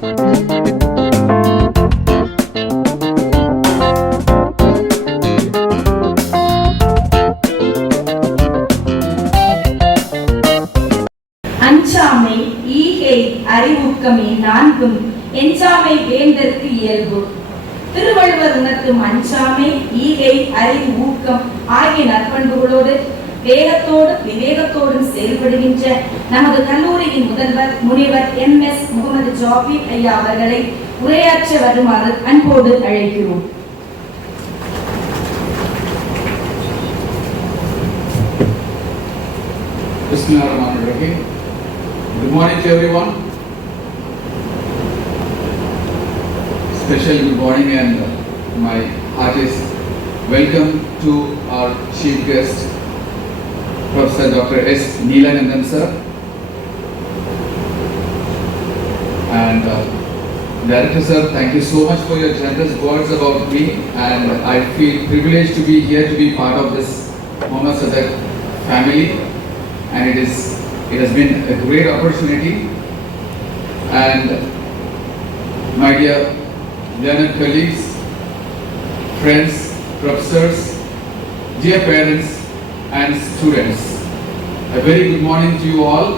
அஞ்சாமை ஈகை அறிவுக்கமே நான்கும் எஞ்சாமை வேந்தற்கு இயல்பு. திருவள்ளுவர் உணர்த்தும் அஞ்சாமை ஈகை அறிவு ஊக்கம் ஆகிய நற்பண்புகளோடு வேகத்தோடு விவேகத்தோடும் செயல்படுகின்ற நமது கல்லூரியின் முதல்வர் முனைவர் MS முகமது ஜாபி ஐயா அவர்களை உரையாற்ற வருமாறு அன்போடு அழைக்கிறோம். Bismillahirrahmanirrahim. Good morning to everyone. Special good morning and my heartiest welcome to our chief guest, Professor Dr. S. Neelakandan sir, and Director sir, thank you so much for your generous words about me, and I feel privileged to be here to be part of this Mohammed Sadaq family, and it has been a great opportunity. And my dear learned colleagues, friends, professors, dear parents and students, a very good morning to you all.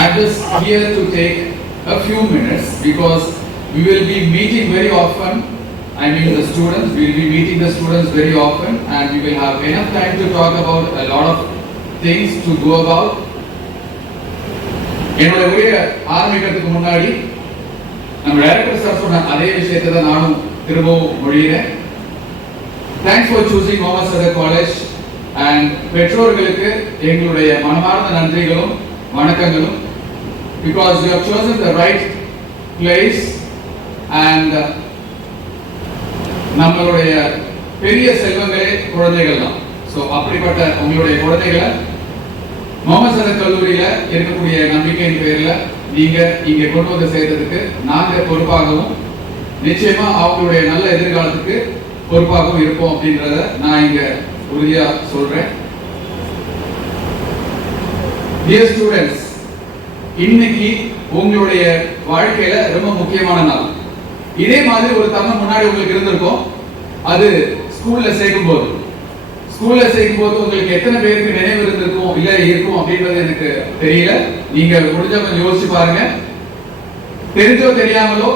I'm just here to take a few minutes because we will be meeting very often. I mean the students, we will be meeting the students very often, and we will have enough time to talk about a lot of things to go about. என்னோட உரையை ஆரம்பிக்கிறதுக்கு முன்னாடி நம்ம director sir சொன்ன அதே விஷயத்தை தான் நானும் திரும்பவும் மொழிகிறேன். Thanks for choosing Mohammed Sadaq College, and பெற்றோர்களுக்கு எங்களுடைய மனமார்ந்த நன்றிகளும் வணக்கங்களும், because you have chosen the right place, and நம்மளுடைய பெரிய செல்வங்களே குழந்தைகள் தான். ஸோ அப்படிப்பட்ட உங்களுடைய குழந்தைகளை முகமது சதக் கல்லூரியில இருக்கக்கூடிய நம்பிக்கையின் பேரில் நீங்க இங்கே கொண்டு வந்து சேர்த்ததுக்கு நாங்கள் பொறுப்பாகவும் நிச்சயமா அவங்களுடைய நல்ல எதிர்காலத்துக்கு பொறுப்பாகவும் இருப்போம் அப்படின்றத நான் இங்க உறுதியா சொல்றேன். Dear students, இன்னைக்கு உங்களுடைய வாழ்க்கையில ரொம்ப முக்கியமான நாள். இதே மாதிரி ஒரு தருணம் முன்னாடி உங்களுக்கு இருந்திருக்கும். அது ஸ்கூல்ல சேர்க்கும் போது உங்களுக்கு எத்தனை பேருக்கு நினைவு இருந்திருக்கும் இல்ல இருக்கும் அப்படின்றது எனக்கு தெரியல. நீங்க முடிஞ்ச கொஞ்சம் யோசிச்சு பாருங்க. தெரிஞ்சோ தெரியாமலோ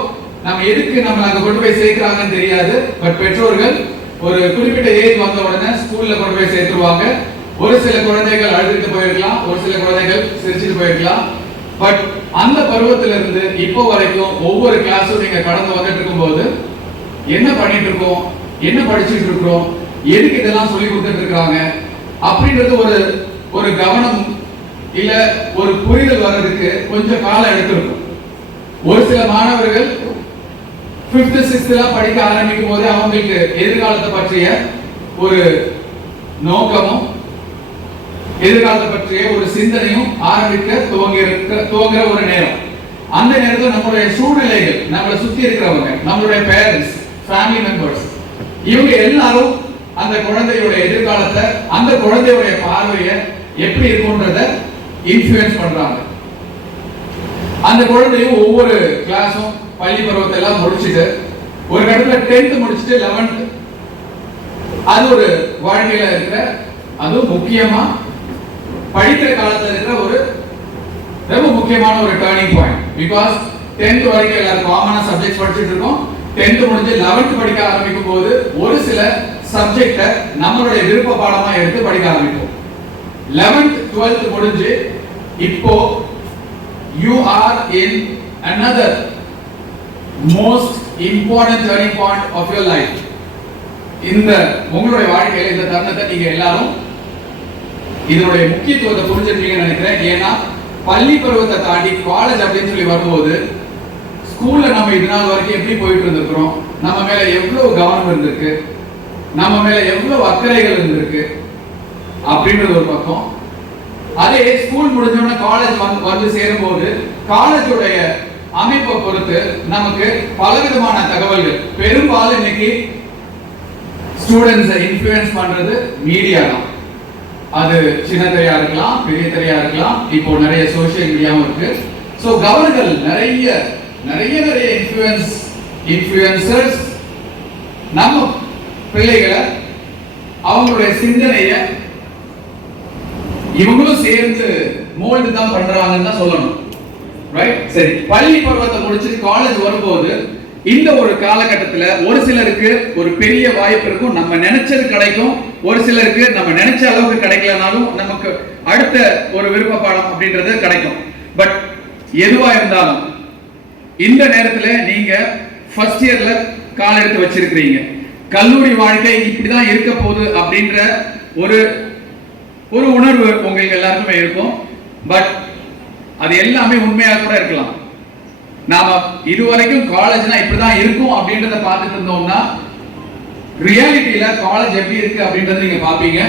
நம்ம எதுக்கு நம்ம அங்க கொண்டு போய் சேர்க்கிறாங்கன்னு தெரியாது. பட் பெற்றோர்கள் ஒரு குறிப்பிட்ட ஏஜ் வந்த உடனே ஸ்கூல்ல கொண்டு போய் சேர்த்துருவாங்க. ஒரு சில குழந்தைகள் அழுதுட்டு போயிருக்கலாம், ஒரு சில குழந்தைகள் சிரிச்சுட்டு போயிருக்கலாம். பட் அந்த பருவத்தில இருந்து இப்போ வரைக்கும் ஒவ்வொரு கிளாஸும் நீங்க கடந்து வந்துட்டு இருக்கும்போது என்ன பண்ணிட்டு இருக்கோம், என்ன படிச்சுட்டு இருக்கிறோம், எதுக்கு இதெல்லாம் சொல்லி கொடுத்துட்டு இருக்காங்க அப்படின்றது ஒரு கவனம் இல்ல ஒரு புரிதல் வர்றதுக்கு கொஞ்சம் காலம் எடுத்திருக்கும். ஒரு சில மாணவர்கள் 5th 6th படிக்க ஆரம்பிக்கும் போது அவங்களுக்கு எதிர்காலத்தை பற்றிய ஒரு நோக்கமும் எதிர்காலத்தை பற்றிய ஒரு சிந்தனையும் ஆரம்பிக்க துவங்குற ஒரு நேரம். அந்த நேரத்தில் நம்மளுடைய சூழ்நிலைகள், நம்மளை சுத்தி இருக்கிறவங்க, நம்மளுடைய பேரண்ட்ஸ், ஃபேமிலி மெம்பர்ஸ், இவங்க எல்லாரும் அந்த குழந்தையுடைய எதிர்காலத்தை, அந்த குழந்தையுடைய பார்வையை எப்படி இருக்கும்ன்றத இன்ஃப்ளூயன்ஸ் பண்றாங்க. அந்த குழந்தையும் ஒவ்வொரு கிளாஸும் பள்ளி பருவத்தை எல்லாம் முடிச்சுட்டு ஒரு இடத்துல 10th முடிச்சுட்டு 11th, அது ஒரு வாழ்க்கையில இருக்கிற, அதுவும் முக்கியமா படிக்கிற காலத்துல இருக்கிற ஒரு ரொம்ப முக்கியமான ஒரு டர்னிங் பாயிண்ட். பிகாஸ் 10th வரைக்கும் எல்லாரும் காமனா சப்ஜெக்ட்ஸ் படிச்சுட்டு இருக்கோம். 10th முடிஞ்சு 11th படிக்க ஆரம்பிக்கும் போது ஒரு சில சப்ஜெக்ட நம்மளுடைய விருப்ப பாடமா எடுத்து படிக்க ஆரம்பிப்போம். 11th 12th முடிஞ்சு இப்போ you are in another most important turning point of your life. இந்த உங்களுடைய வாழ்க்கையில இந்த தருணத்தை நீங்க எல்லாரும் இதனுடைய முக்கியத்துவத்தை புரிஞ்சிருப்பீங்கன்னு நினைக்கிறேன். ஏன்னா பள்ளி பருவத்தை தாண்டி காலேஜ் அப்படின்னு சொல்லி வரும்போது ஸ்கூல்ல நம்ம இது நாள் வரைக்கும் எப்படி போயிட்டு இருந்திருக்கிறோம், நம்ம மேல எவ்வளவு கவனம் இருந்திருக்கு, நம்ம மேல எவ்வளவு அக்கறைகள் இருந்திருக்கு அப்படின்றது ஒரு பக்கம். அதே ஸ்கூல் முடிஞ்சோடனே காலேஜ் வந்து சேரும் போது காலேஜுடைய அமைப்பை பொறுத்து நமக்கு பலவிதமான தகவல்கள், பெரும்பாலும் இன்னைக்கு ஸ்டூடெண்ட்ஸை இன்ஃப்ளூயன்ஸ் பண்றது மீடியா தான். அது சின்ன திரையா இருக்கலாம், பெரிய திரையா இருக்கலாம், இப்போ நிறைய சோசியல் மீடியாவும் இருக்கு. ஸோ கவர்னர்கள் நிறைய நிறைய நிறைய இன்ஃப்ளூயன்சர்ஸ் நம்ம பிள்ளைகளை அவங்களுடைய சிந்தனையை இவங்களும் சேர்ந்து மோல்டு தான் பண்றாங்கன்னு தான் சொல்லணும். ரைட்? சரி, பள்ளி பருவத்தை முடிச்சுட்டு காலேஜ் வரும்போது இந்த ஒரு காலகட்டத்தில் ஒரு சிலருக்கு ஒரு பெரிய வாய்ப்பு இருக்கும், நம்ம நினைச்சது கிடைக்கும். ஒரு சிலருக்கு நம்ம நினைச்ச அளவுக்கு கிடைக்கலனாலும் நமக்கு அடுத்த ஒரு விருப்ப பாடம் அப்படின்றது கிடைக்கும். பட் எதுவா இருந்தாலும் இந்த நேரத்தில் நீங்க ஃபர்ஸ்ட் இயர்ல கால் எடுத்து வச்சிருக்கிறீங்க. கல்லூரி வாழ்க்கை இப்படிதான் இருக்க போகுது அப்படின்ற ஒரு ஒரு உணர்வு உங்களுக்கு எல்லாருக்குமே இருக்கும். பட் அது எல்லாமே உண்மையாக கூட இருக்கலாம். நாம இதுவரைக்கும் காலேஜ்னா இப்படிதான் இருக்கும் அப்படின்றத பார்த்துட்டு இருந்தோம்னா ரியாலிட்டியில காலேஜ் எப்படி இருக்கு அப்படின்றத நீங்க பாப்பீங்க.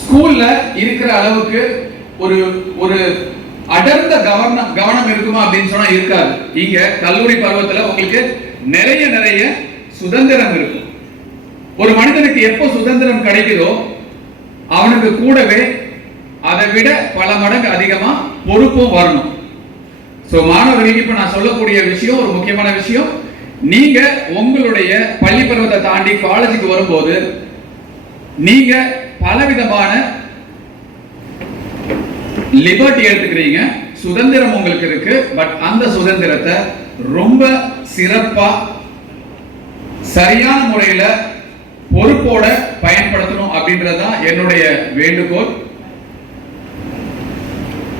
ஸ்கூல்ல இருக்கிற அளவுக்கு ஒரு ஒரு அடர்ந்த கவனம் இருக்குமா அப்படின்னு சொன்னா இருக்காது. இங்க கல்லூரி பருவத்துல உங்களுக்கு நிறைய நிறைய சுதந்திரம் இருக்கும். ஒரு மனிதனுக்கு எப்போ சுதந்திரம் கிடைக்குதோ அவனுக்கு கூடவே அதை விட பல மடங்கு அதிகமா பொறுப்பும் வரணும். சோ மாணவர்களுக்கு இப்ப நான் சொல்லக்கூடிய விஷயம் ஒரு முக்கியமான விஷயம். நீங்க உங்களுடைய பள்ளி பருவத்தை தாண்டி காலேஜுக்கு வரும்போது நீங்க பலவிதமான லிபர்ட்டி எடுத்துக்கிறீங்க, சுதந்திரம் உங்களுக்கு இருக்கு. பட் அந்த சுதந்திரத்தை ரொம்ப சிறப்பா சரியான முறையில பொறுப்போட பயன்படுத்தணும் அப்படின்றதுதான் என்னுடைய வேண்டுகோள்.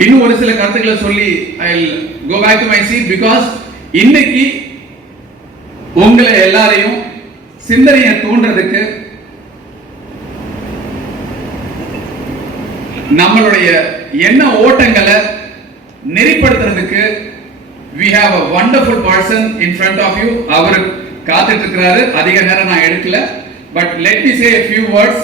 இன்னும் ஒரு சில கருத்துக்களை சொல்லி I'll go back to my seat because இன்னைக்கு உங்களை எல்லாரையும் சிந்தனையை தூண்டுறதுக்கு நம்மளுடைய எண்ண ஓட்டங்களை நெறிப்படுத்துறதுக்கு we have a wonderful person in front of you. அவர் காத்துட்டு இருக்கிறாரு. அதிக நேரம் நான் எடுக்கல. But let me say a few words.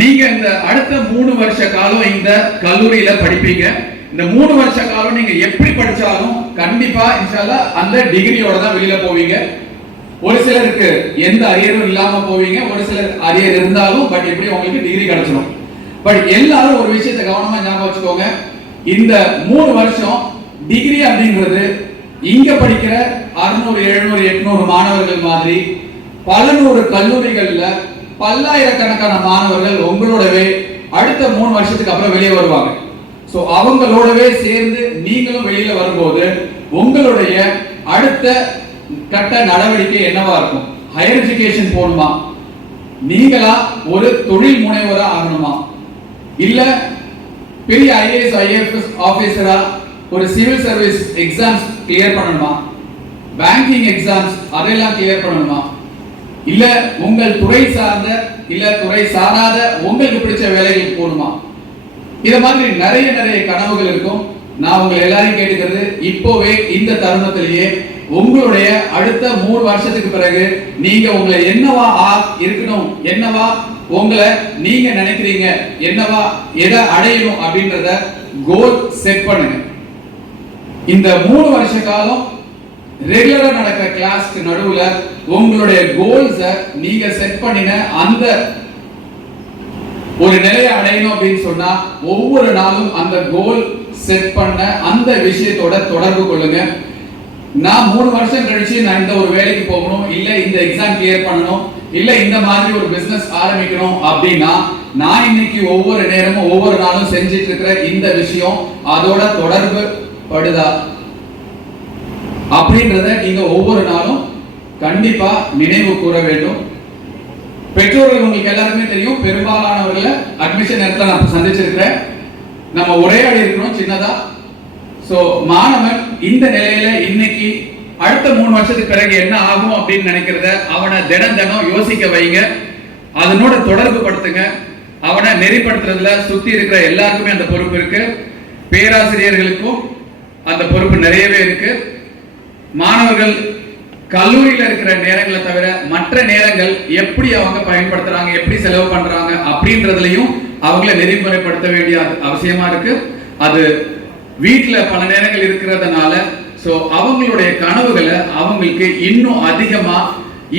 நீங்க இந்த அடுத்த 3 வருஷ காலம் இந்த கல்லூரியில படிப்பீங்க. இந்த 3 வருஷ காலம் நீங்க எப்படி படிச்சாலும் கண்டிப்பா இன்ஷால்லா அந்த டிகிரியோட தான் வெளியில போவீங்க. ஒரு சிலருக்கு எந்த அரியரும் இல்லாம போவீங்க, ஒரு சிலர் அரியர் இருந்தாலும் பட் எப்படி உங்களுக்கு டிகிரி கிடைச்சிடும். பட் எல்லாரும் ஒரு விஷயத்தை கவனமா ஞாபகம் வச்சுக்கோங்க. இந்த 3 வருஷம் டிகிரி அப்படிங்கிறது இங்க படிக்கிற 600 700 800 மாணவர்கள் மாதிரி பல நூறு கல்லூரிகள்ல பல்லாயிரக்கணக்கான மாணவர்கள் உங்களோடவே அடுத்த 3 வருஷத்துக்கு அப்புறம் வெளியே வருவாங்க. சோ அவங்களோடவே சேர்ந்து நீங்களும் வெளியில வரும்போது உங்களுடைய அடுத்த கட்ட நடவடிக்கை என்னவா இருக்கும்? ஹையர் எஜுகேஷன் போகணுமா, நீங்களா ஒரு தொழில் முனைவரா ஆகணுமா, இல்ல பெரிய ஐஏஎஸ் ஐஎஃப்எஸ் ஆபீசரா ஒரு சிவில் சர்வீஸ் எக்ஸாம்ஸ் கிளியர் பண்ணணுமா, பேங்கிங் எக்ஸாம்ஸ் அதெல்லாம் கிளியர் பண்ணணுமா, இல்ல உங்கள் துறை சார்ந்த இல்ல துறை சாராத உங்களுக்கு பிடிச்ச வேலைகளுக்கு போகணுமா? இத மாதிரி நிறைய நிறைய கனவுகள் இருக்கும். நான் உங்களை எல்லாரையும் கேட்டுக்கிறது, இப்போவே இந்த தருணத்திலேயே உங்களுடைய அடுத்த 3 வருஷத்துக்கு பிறகு நீங்க உங்களை என்னவா இருக்கணும், என்னவா உங்களை நீங்க நினைக்கிறீங்க, என்னவா எதை அடையணும் அப்படின்றத கோல் செட் பண்ணுங்க. இந்த 3 வருஷ காலம் ரெகுலரா நடக்கிற கிளாஸ்க்கு நடுவுல உங்களுடைய கோல்ஸை நீங்க செட் பண்ணின அந்த ஒரு நிலையை அடையணும் அப்படின்னு சொன்னா ஒவ்வொரு நாளும் அந்த கோல் செட் பண்ண அந்த விஷயத்தோட தொடர்பு கொள்ளுங்க. நான் 3 வருஷம் கழிச்சு நான் இந்த ஒரு வேலைக்கு போகணும், இல்ல இந்த எக்ஸாம் கிளியர் பண்ணணும், இல்ல இந்த மாதிரி ஒரு பிசினஸ் ஆரம்பிக்கணும் அப்படின்னா நான் இன்னைக்கு ஒவ்வொரு நேரமும் ஒவ்வொரு நாளும் செஞ்சிட்டு இருக்கிற இந்த விஷயம் அதோட தொடர்பு படுதா அப்படின்றத நீங்க ஒவ்வொரு நாளும் கண்டிப்பா நினைவு கூற வேண்டும். பெற்றோர்கள் உங்களுக்கு எல்லாருமே தெரியும், பெரும்பாலானவர்களை அட்மிஷன் நேரத்தில் நான் சந்திச்சிருக்கிறேன். நம்ம உரையாடி இருக்கணும் சின்னதா. சோ மாணவன் இந்த நிலையில இன்னைக்கு அடுத்த 3 வருஷத்துக்கு பிறகு என்ன ஆகும் அப்படின்னு நினைக்கிறத அவனை தினம் யோசிக்க வைங்க, அதனோட தொடர்பு படுத்துங்க. அவனை நெறிப்படுத்துறதுல சுத்தி இருக்கிற எல்லாருக்குமே அந்த பொறுப்பு இருக்கு. பேராசிரியர்களுக்கும் அந்த பொறுப்பு நிறையவே இருக்கு. மாணவர்கள் கல்லூரியில இருக்கிற நேரங்களை தவிர மற்ற நேரங்கள் எப்படி அவங்க பயன்படுத்துறாங்க, எப்படி செலவு பண்றாங்க அப்படின்றதுலயும் அவங்கள நெறிமுறைப்படுத்த வேண்டிய அவசியமா இருக்கு. அது வீட்டுல பல நேரங்கள் இருக்கிறதுனால சோ அவங்களுடைய கனவுகளை அவங்களுக்கு இன்னும் அதிகமா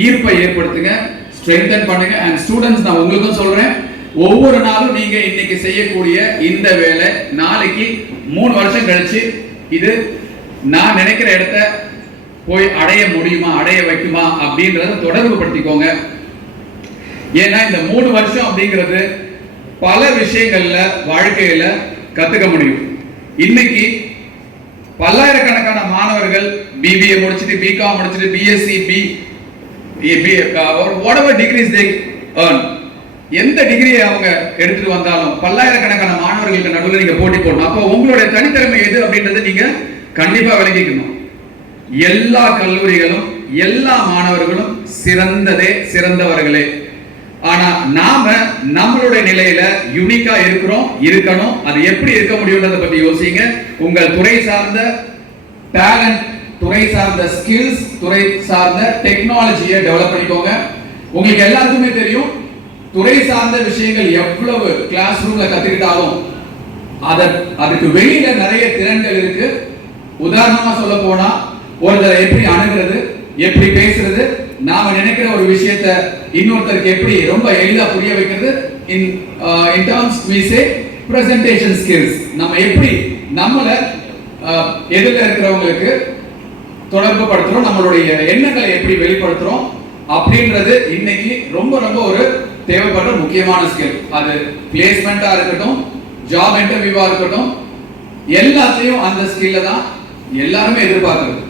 ஈர்ப்பை ஏற்படுத்துங்க, ஸ்ட்ரெங்தன் பண்ணுங்க. அண்ட் ஸ்டூடெண்ட்ஸ் நான் உங்களுக்கும் சொல்றேன், ஒவ்வொரு நாளும் நீங்க இன்னைக்கு செய்யக்கூடிய இந்த வேலை நாளைக்கு 3 வருஷம் கழிச்சு இது நான் நினைக்கிற இடத்த போய் அடைய முடியுமா, அடைய வைக்குமா அப்படின்றத தொடர்பு படுத்திக்கோங்க. ஏன்னா இந்த 3 வருஷம் அப்படிங்கிறது பல விஷயங்கள்ல வாழ்க்கையில கத்துக்க முடியும். இன்னைக்கு பல்லாயிரக்கணக்கான மாணவர்கள் பிபிஏ முடிச்சிட்டு, பிகாம் முடிச்சிட்டு, BSc, whatever degrees they earn, எந்த டிகிரியை அவங்க எடுத்துட்டு வந்தாலும் பல்லாயிரக்கணக்கான மாணவர்களுக்கு நடுவில் நீங்க போட்டி போடணும். அப்போ உங்களுடைய தனித்திறமை எது அப்படின்றத நீங்க கண்டிப்பா விளங்கிக்கணும். எல்லா கல்லூரிகளும் எல்லா மாணவர்களும் சிறந்தவர்களே. ஆனா நாம நம்மளுடைய நிலையில யூனிக்கா இருக்கணும். அது எப்படி இருக்க முடியும்ன்றத பத்தி யோசிங்க. உங்கள் துறை சார்ந்த டேலண்ட், துறை சார்ந்த ஸ்கில்ஸ், துறை சார்ந்த டெக்னாலஜியை டெவலப் பண்ணிக்கோங்க. உங்களுக்கு எல்லாருக்குமே தெரியும், துறை சார்ந்த விஷயங்கள் எவ்வளவு கிளாஸ் ரூம்ல கத்துக்கிட்டாலும் அதுக்கு வெளியில நிறைய திறன்கள் இருக்கு. உதாரணமா சொல்ல போனா ஒருத்தரை எப்படி அணுகிறது, எப்படி பேசுறது, நாம நினைக்கிற ஒரு விஷயத்தை இன்னொருத்தருக்கு எப்படி ரொம்ப எளிதா புரிய வைக்கிறது. in terms we say presentation skills. நம்ம எப்படி நம்மள எதிரில் இருக்கிறவங்களுக்கு தொடர்பு படுத்துறோம், நம்மளுடைய எண்ணங்களை எப்படி வெளிப்படுத்துறோம் அப்படின்றது இன்னைக்கு ரொம்ப ஒரு தேவைப்படுற முக்கியமான ஸ்கில். அது பிளேஸ்மெண்டா இருக்கட்டும், ஜாப் இன்டர்வியூவா இருக்கட்டும், எல்லாத்தையும் அந்த ஸ்கில்ல தான் எல்லாருமே எதிர்பார்க்குறது.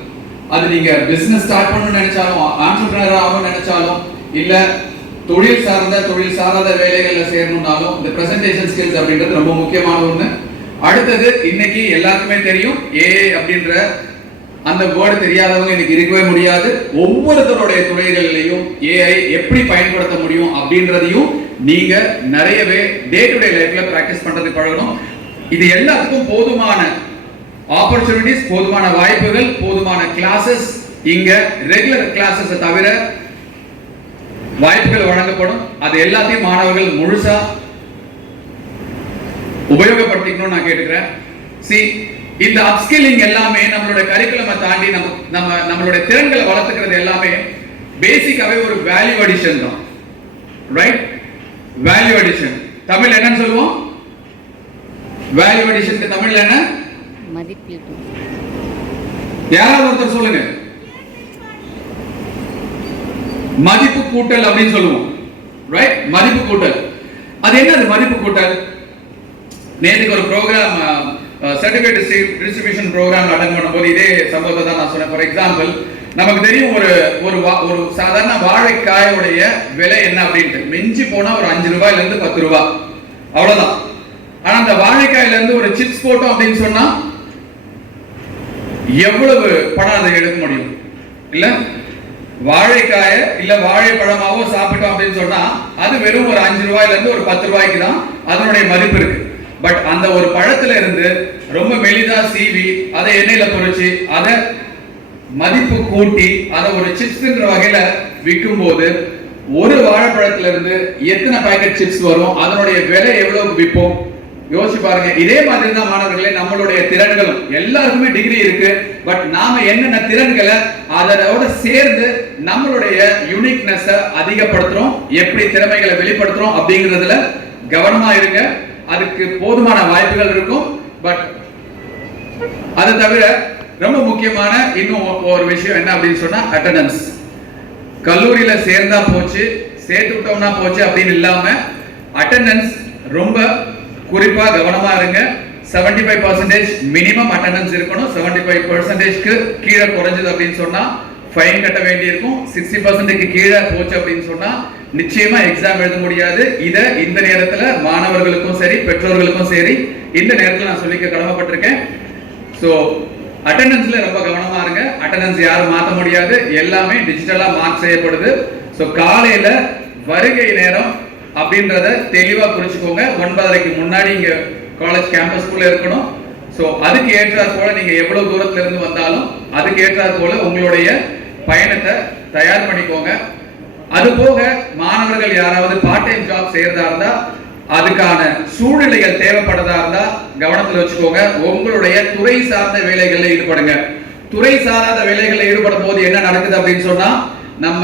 அது நீங்க பிசினஸ் ஸ்டார்ட் பண்ணணும்னு நினைச்சாலும், ஆண்டர்பிரினர் ஆகணும்னு நினைச்சாலும், இல்ல தொழில் சாராத வேலைகள்ல சேரணும்னாலும் இந்த பிரசன்டேஷன் ஸ்கில்ஸ் அப்படின்றது ரொம்ப முக்கியமான ஒண்ணு. அடுத்தது இன்னைக்கு எல்லாருக்குமே தெரியும், ஏஐ அப்படின்ற அந்த வேர்டு தெரியாதவங்க இன்னைக்கு இருக்கவே முடியாது. ஒவ்வொருத்தருடைய துறைகளிலையும் ஏஐ எப்படி பயன்படுத்த முடியும் அப்படின்றதையும் நீங்க நிறையவே டே டு டே லைஃப்ல பிராக்டிஸ் பண்றதுக்கு பழகணும். இது எல்லாத்துக்கும் போதுமான ஆப்பர்ச்சுனிட்டிஸ், போதுமான வாய்ப்புகள், போதுமான கிளாसेस, இங்க ரெகுலர் கிளாसेस தவிர வாய்ப்புகள் வழங்கப்படும். அது எல்லாத்தையும் மாணவர்கள் முழுசா உபயோகப்படுத்திக்கணும்னு நான் கேட்டுக்கிறேன். இந்த அப்ஸ்கில்லிங் எல்லாமே நம்மளுடைய கரிக்குலமை தாண்டி நம்மளுடைய திறன்களை வளர்த்துக்கிறது எல்லாமே பேசிக்காவே ஒரு வேல்யூ அடிஷன் தான். ரைட்? வேல்யூ அடிஷன் தமிழ் என்னன்னு சொல்லுவோம்? வேல்யூ அடிஷனுக்கு தமிழ்ல என்ன? மதிப்பீடு. யாராவது ஒருத்தர் சொல்லுங்க. மதிப்பு கூட்டல் அப்படின்னு சொல்லுவோம். ரைட்? மதிப்பு கூட்டல். அது என்னது மதிப்பு கூட்டல்? நேற்றுக்கு ஒரு program, certificate distribution program attend பண்ணும்போது இதே சம்பவத்தை தான் நான் சொன்னேன். ஃபார் எக்ஸாம்பிள், நமக்கு தெரியும் ஒரு சாதாரண வாழைக்காயோடைய விலை என்ன அப்படின்ட்டு. மிஞ்சி போனா ஒரு 5 ரூபாயில இருந்து 10 ரூபாய், அவ்வளவுதான். ஆனா அந்த வாழைக்காயில இருந்து ஒரு சிப்ஸ் போட்டோம் அப்படின்னு சொன்னா எவ்வளவு பணம் அதை எடுக்க முடியும்? இல்ல வாழைக்காய இல்ல வாழைப்பழமாவோ சாப்பிட்டோம் அப்படின்னு சொன்னா அது வெறும் ஒரு 5 ரூபாயில இருந்து ஒரு 10 ரூபாய்க்கு தான் அதனுடைய மதிப்பு இருக்கு. பட் அந்த ஒரு பழத்துல இருந்து ரொம்ப மெலிதா சீவி அதை எண்ணெயில பொரிச்சு அதை மதிப்பு கூட்டி அதை ஒரு சிப்ஸ்ன்ற வகையில விற்கும் போது ஒரு வாழைப்பழத்துல இருந்து எத்தனை பாக்கெட் சிப்ஸ் வரும், அதனுடைய விலை எவ்வளவு விற்போம் யோசிச்சு பாருங்க. இதே மாதிரி தான் மாணவர்களே நம்மளுடைய திறன்களும். எல்லாருக்குமே டிகிரி இருக்கு, பட் நாம என்னென்ன திறன்களை அதோட சேர்ந்து நம்மளுடைய யூனிக்னஸ் அதிகப்படுத்துறோம், எப்படி திறமைகளை வெளிப்படுத்துறோம் அப்படிங்கிறதுல கவனமா இருங்க. அதுக்கு போதுமான வாய்ப்புகள் இருக்கும். பட் அது தவிர ரொம்ப முக்கியமான இன்னும் ஒரு விஷயம் என்ன அப்படின்னு சொன்னா அட்டெண்டன்ஸ். கல்லூரியில சேர்ந்தா போச்சு, சேர்த்து விட்டோம்னா போச்சு அப்படின்னு இல்லாம அட்டெண்டன்ஸ் ரொம்ப குறிப்பா கவனமா இருங்க. 75% மினிமம் அட்டெண்டன்ஸ் இருக்கணும். 75%க்கு கீழே குறைஞ்சது அப்படின்னு சொன்னா ஃபைன் கட்ட வேண்டியிருக்கும். 60%க்கு கீழே போச்சு அப்படின்னு சொன்னா நிச்சயமா எக்ஸாம் எழுத முடியாது. இத இந்த நேரத்துல மாணவர்களுக்கும் சரி பெற்றோர்களுக்கும் சரி இந்த நேரத்துல நான் சொல்லிக்க கடமைப்பட்டிருக்கேன். சோ அட்டெண்டன்ஸ்ல ரொம்ப கவனமா இருங்க. அட்டெண்டன்ஸ் யாரும் மாற்ற முடியாது, எல்லாமே டிஜிட்டலா மார்க் செய்யப்படுது. சோ காலையில வருகை நேரம் அப்படின்றத தெளிவா குறிச்சுக்கோங்க. 9:30க்கு முன்னாடி இங்க காலேஜ் கேம்பஸ்குள்ள இருக்கணும். சோ அதுக்கு ஏற்றாற் போல நீங்க எவ்வளவு தூரத்துல இருந்து வந்தாலும் அதுக்கு ஏற்றாற் போல உங்களுடைய பயணத்தை தயார் பண்ணிக்கோங்க. அது போக மாணவர்கள் யாராவது பார்ட் டைம் ஜாப் செய்யறதா இருந்தா அதுக்கான சூழ்நிலைகள் தேவைப்படுறதா இருந்தா கவனத்துல வச்சுக்கோங்க. உங்களுடைய துறை சார்ந்த வேலைகளில் ஈடுபடுங்க. துறை சாராத வேலைகளில் ஈடுபடும் போது என்ன நடக்குது அப்படின்னு சொன்னா நம்ம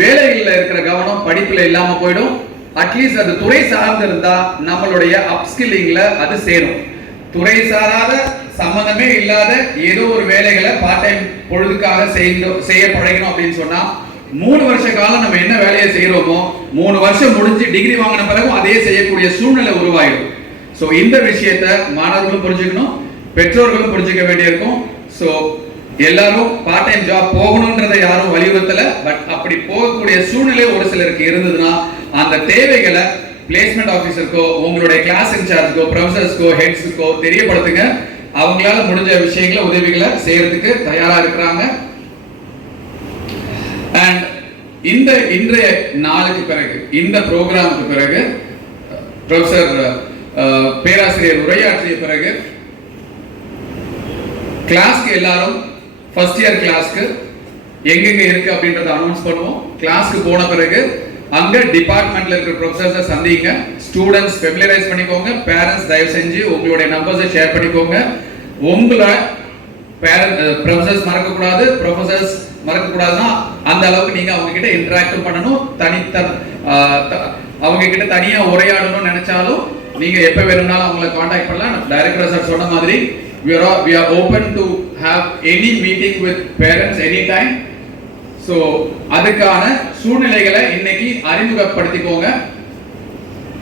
வேலைகளில் இருக்கிற கவனம் படிப்புல இல்லாம போயிடும். அட்லீஸ்ட் அது துறை சார்ந்து இருந்தா நம்மளுடைய அப்ஸ்கில்லிங்ல அது சேரும். துறை சாராத சம்பந்தமே இல்லாத ஏதோ ஒரு வேலைகளை பார்ட் டைம் பொழுதுக்காக செய்ய பழகணும் அப்படின்னு சொன்னா 3 வருஷ காலம் நம்ம என்ன வேலையை செய்யறோமோ 3 வருஷம் முடிஞ்சு டிகிரி வாங்கின பிறகும் அதே செய்யக்கூடிய சூழ்நிலை உருவாயிடும். ஸோ இந்த விஷயத்தை மாணவர்களும் புரிஞ்சுக்கணும், பெற்றோர்களும் புரிஞ்சுக்க வேண்டியிருக்கும். ஸோ எல்லாரும் பார்ட் டைம் ஜாப் போகணும்ன்றதை யாரும் வலியுறுத்தல. பட் அப்படி போகக்கூடிய சூழ்நிலை ஒரு சிலருக்கு இருந்ததுன்னா அந்த தேவைகளை பிளேஸ்மெண்ட் ஆஃபீஸருக்கோ உங்களுடைய கிளாஸ் இன்சார்ஜுக்கோ ப்ரொஃபசர்ஸ்க்கோ ஹெட்ஸுக்கோ தெரியப்படுத்துங்க. அவங்களால முடிஞ்ச விஷயங்களை உதவிகளை செய்யறதுக்கு தயாரா இருக்கிறாங்க. அண்ட் இந்த இன்றைய நாளுக்கு பிறகு இந்த ப்ரோக்ராமுக்கு பிறகு ப்ரொஃபசர் பேராசிரியர் உரையாற்றிய பிறகு கிளாஸ்க்கு எல்லாரும் ஃபர்ஸ்ட் இயர் கிளாஸ்க்கு எங்கெங்க இருக்கு அப்படின்றத அனௌன்ஸ் பண்ணுவோம். கிளாஸ்க்கு போன பிறகு அங்க டிபார்ட்மெண்ட்ல இருக்கிற ப்ரொஃபசர்ஸை சந்திங்க. ஸ்டூடெண்ட்ஸ் ஃபெமிலியரைஸ் பண்ணிக்கோங்க. பேரண்ட்ஸ் தயவு செஞ்சு உங்களுடைய நம்பர்ஸை ஷேர் பண்ணிக்கோங்க. உங்களை ப்ரொஃபசர்ஸ் மறக்கக்கூடாது, ப்ரொஃபசர்ஸ் மறக்கக்கூடாதுன்னா அந்த அளவுக்கு நீங்க அவங்க கிட்ட இன்டராக்ட் பண்ணணும். அவங்க கிட்ட தனியா உரையாடணும்னு நினைச்சாலும் நீங்க எப்ப வேணும்னாலும் அவங்களை காண்டாக்ட் பண்ணலாம். டைரக்டர் சார் சொன்ன மாதிரி we are open to have any meeting with parents anytime. So அதுக்கான சூழ்நிலைகளை இன்னைக்கு அறிமுகப்படுத்திக்கோங்க.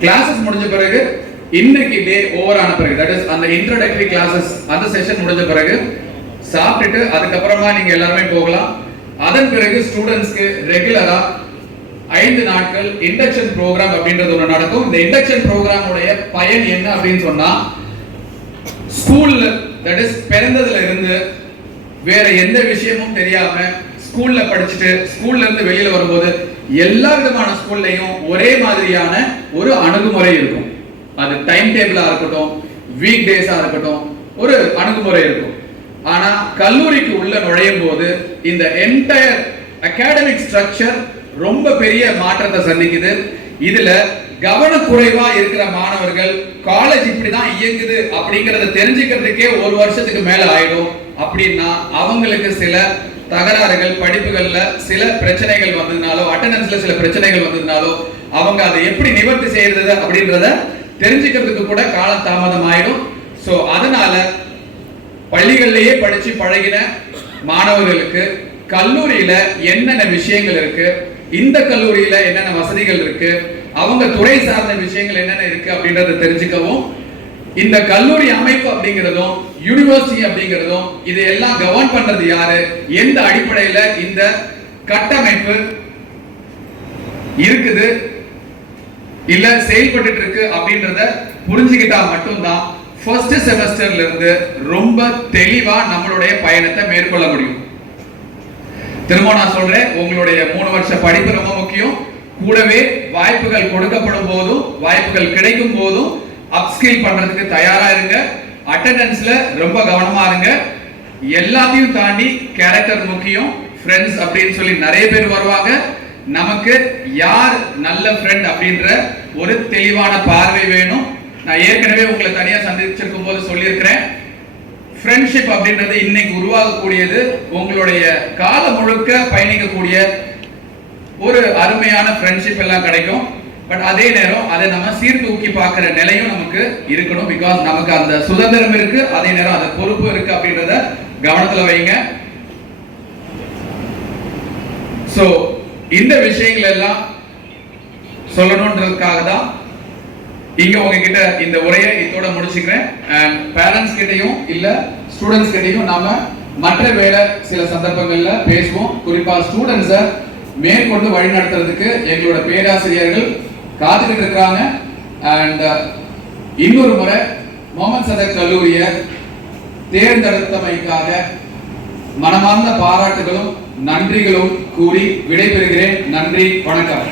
கிளாसेस முடிஞ்ச பிறகு இன்னைக்கு டே ஓவர் ஆன பிறகு that is அந்த இன்ட்ரோடக்டரி கிளாसेस அந்த செஷன் முடிஞ்ச பிறகு சாப்பிட்டுட்டு அதுக்கப்புறமா நீங்க எல்லாரும் போகலாம். அதன் பிறகு ஸ்டூடெண்ட்ஸ்க்கு ரெகுலரா 5 நாட்கள் இண்டக்ஷன் ப்ரோக்ராம் அப்படின்றது ஒன்று நடக்கும். இந்த இண்டக்ஷன் ப்ரோக்ராமுடைய பயன் என்ன அப்படின்னு சொன்னா ஸ்கூல்ல that is பிறந்ததுல இருந்து வேற எந்த விஷயமும் தெரியாம ஸ்கூல்ல படிச்சுட்டு ஸ்கூல்ல இருந்து வெளியில வரும்போது எல்லா விதமான ஸ்கூல்லையும் ஒரே மாதிரியான ஒரு அணுகுமுறை இருக்கும். அது டைம் டேபிளா இருக்கட்டும், வீக் டேஸா இருக்கட்டும், ஒரு அணுகுமுறை இருக்கும். ஆனா கல்லூரிக்கு உள்ள நுழையும் போது இந்த என்டையர் அகாடமிக் ஸ்ட்ரக்சர் ரொம்ப பெரிய மாற்றத்தை சந்திக்குது. இதுல கவனக்குறைவா இருக்கிற மாணவர்கள் காலேஜ் இப்படிதான் இயங்குது அப்படிங்கறத தெரிஞ்சுக்கிறதுக்கே 1 வருஷத்துக்கு மேல ஆயிடும். அப்படின்னா அவங்களுக்கு சில தகராறுகள், படிப்புகள்ல சில பிரச்சனைகள் வந்ததுனாலோ, அட்டெண்டன்ஸ்ல சில பிரச்சனைகள் வந்ததுனாலோ அவங்க அதை எப்படி நிவர்த்தி செய்யறது அப்படின்றத தெரிஞ்சுக்கிறதுக்கு கூட காலம் தாமதம் ஆயிடும். சோ அதனால பள்ளிகளிலேயே படிச்சு பழகின மாணவர்களுக்கு கல்லூரியில என்னென்ன விஷயங்கள் இருக்கு, இந்த கல்லூரியில என்னென்ன வசதிகள் இருக்கு, அவங்க துறை சார்ந்த விஷயங்கள் என்னென்ன இருக்கு அப்படின்றத தெரிஞ்சுக்கவும், இந்த கல்லூரி அமைப்பு அப்படிங்கிறதும் யூனிவர்சிட்டி அப்படிங்கிறதும் இதையெல்லாம் கவர்ன் பண்றது யாரு, எந்த அடிப்படையில இந்த கட்டமைப்பு இருக்குது இல்ல செயல்பட்டு இருக்கு அப்படின்றத புரிஞ்சுக்கிட்டா மட்டும்தான் ஃபர்ஸ்ட் செமஸ்டர்ல இருந்து ரொம்ப தெளிவா நம்மளுடைய பயணத்தை மேற்கொள்ள முடியும். திரும்ப நான் சொல்றேன், உங்களுடைய 3 வருஷ படிப்பு ரொம்ப முக்கியம். கூடவே வாய்ப்புகள் கொடுக்கப்படும் போதும் வாய்ப்புகள் கிடைக்கும் போதும் அப்ஸ்கில் பண்றதுக்கு தயாரா இருங்க. அட்டெண்டன்ஸ்ல ரொம்ப கவனமா இருங்க. எல்லாத்தையும் தாண்டி கேரக்டர் முக்கியம். ஃப்ரெண்ட்ஸ் அப்படின்னு சொல்லி நிறைய பேர் வருவாங்க. நமக்கு யார் நல்ல ஃப்ரெண்ட் அப்படின்ற ஒரு தெளிவான பார்வை வேணும். நான் ஏற்கனவே உங்களை தனியா சந்திச்சிருக்கும் போது சொல்லியிருக்கிறேன், ஃப்ரெண்ட்ஷிப் அப்படின்றது இன்னைக்கு உருவாகக்கூடியது உங்களுடைய காலம் முழுக்க பயணிக்கக்கூடிய ஒரு அருமையான ஃப்ரெண்ட்ஷிப் எல்லாம் கிடைக்கும். பட் அதே நேரம் அதை நம்ம சீர்தூக்கி பார்க்கிற நிலையும் நமக்கு இருக்கணும். பிகாஸ் நமக்கு அந்த சுதந்திரம் இருக்கு, அதே நேரம் அந்த பொறுப்பு இருக்கு அப்படின்றத கவனத்துல வைங்க. சோ இந்த விஷயங்கள் எல்லாம் சொல்லணும்ன்றதுக்காக தான் இங்க உங்ககிட்ட இந்த உரையை இதோட முடிச்சுக்கிறேன். அண்ட் பேரண்ட்ஸ் கிட்டையும் இல்ல ஸ்டூடெண்ட்ஸ் கிட்டையும் நாம மற்ற வேலை சில சந்தர்ப்பங்கள்ல பேசுவோம். குறிப்பா ஸ்டூடெண்ட்ஸை மேற்கொண்டு வழி நடத்துறதுக்கு எங்களோட பேராசிரியர்கள் காத்துக்கிட்டு இருக்காங்க. அண்ட் இன்னொரு முறை முகமது சதக் கல்லூரியை தேர்ந்தெடுத்தமைக்காக மனமார்ந்த பாராட்டுகளும் நன்றிகளும் கூறி விடைபெறுகிறேன். நன்றி, வணக்கம்.